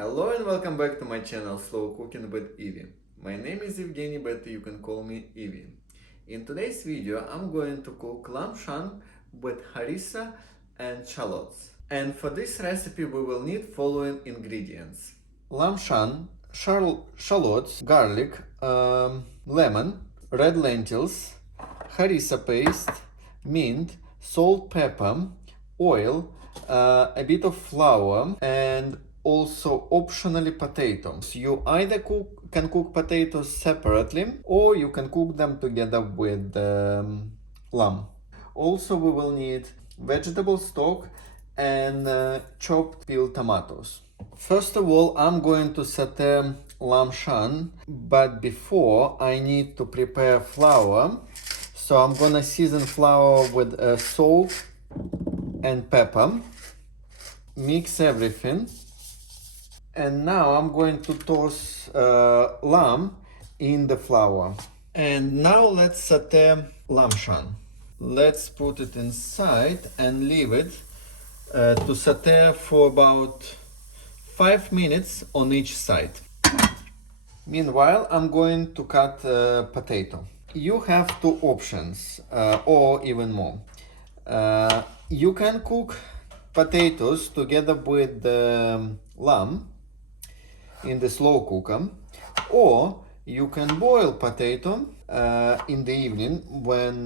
Hello and welcome back to my channel Slow Cooking with Evie. My name is Evgeny, but you can call me Evie. In today's video I'm going to cook lamb shank with harissa and shallots. And for this recipe we will need following ingredients: lamb shank, shallots, garlic, lemon, red lentils, harissa paste, mint, salt, pepper, oil, a bit of flour, and also optionally potatoes. You either can cook potatoes separately or you can cook them together with lamb. Also we will need vegetable stock and chopped peeled tomatoes. First of all, I'm going to saute lamb shank, but before I need to prepare flour. So I'm gonna season flour with salt and pepper, mix everything, and now I'm going to toss lamb in the flour. And now let's saute lamb shank. Let's put it inside and leave it to saute for about 5 minutes on each side. Meanwhile, I'm going to cut potato. You have two options, or even more. You can cook potatoes together with the lamb in the slow cooker, or you can boil potato in the evening when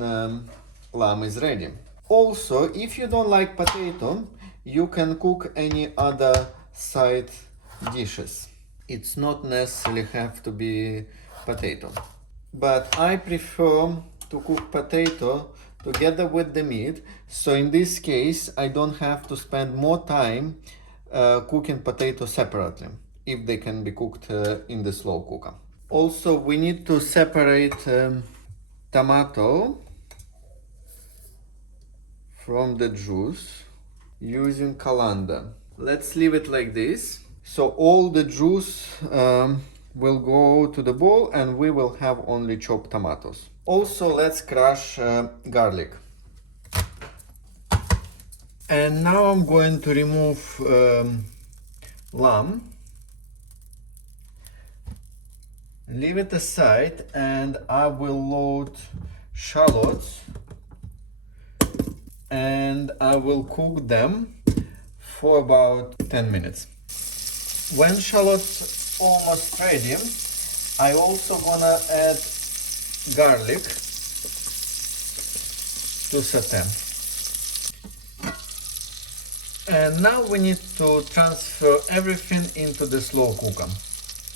lamb is ready. Also, if you don't like potato, you can cook any other side dishes. It's not necessarily have to be potato, but I prefer to cook potato together with the meat, so in this case I don't have to spend more time cooking potato separately if they can be cooked in the slow cooker. Also, we need to separate tomato from the juice using colander. Let's leave it like this. So all the juice will go to the bowl and we will have only chopped tomatoes. Also, let's crush garlic. And now I'm going to remove lamb. Leave it aside and I will load shallots and I will cook them for about 10 minutes. When shallots almost ready, I also gonna add garlic to saute. And now we need to transfer everything into the slow cooker.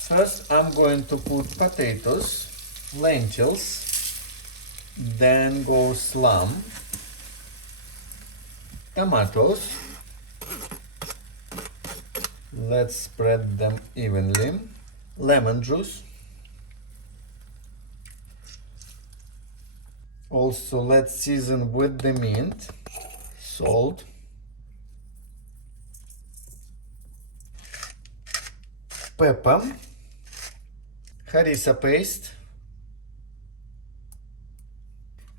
First I'm going to put potatoes, lentils, then goes lamb, tomatoes. Let's spread them evenly. Lemon juice. Also let's season with the mint, salt, pepper, harissa paste,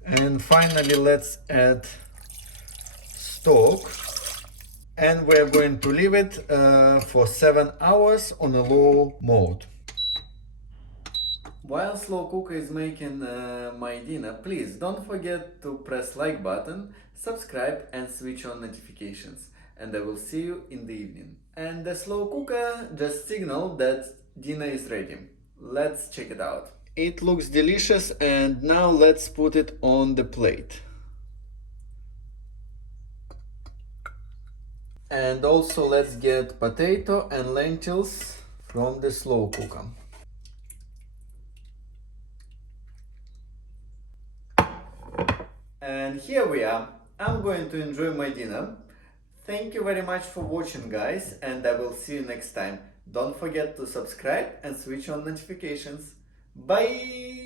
and finally let's add stock, and we're going to leave it for 7 hours on a low mode. While slow cooker is making my dinner, please don't forget to press like button, subscribe and switch on notifications, and I will see you in the evening. And the slow cooker just signaled that dinner is ready. Let's check it out. It looks delicious, and now let's put it on the plate. And also let's get potato and lentils from the slow cooker. And here we are. I'm going to enjoy my dinner. Thank you very much for watching, guys, and I will see you next time. Don't forget to subscribe and switch on notifications. Bye!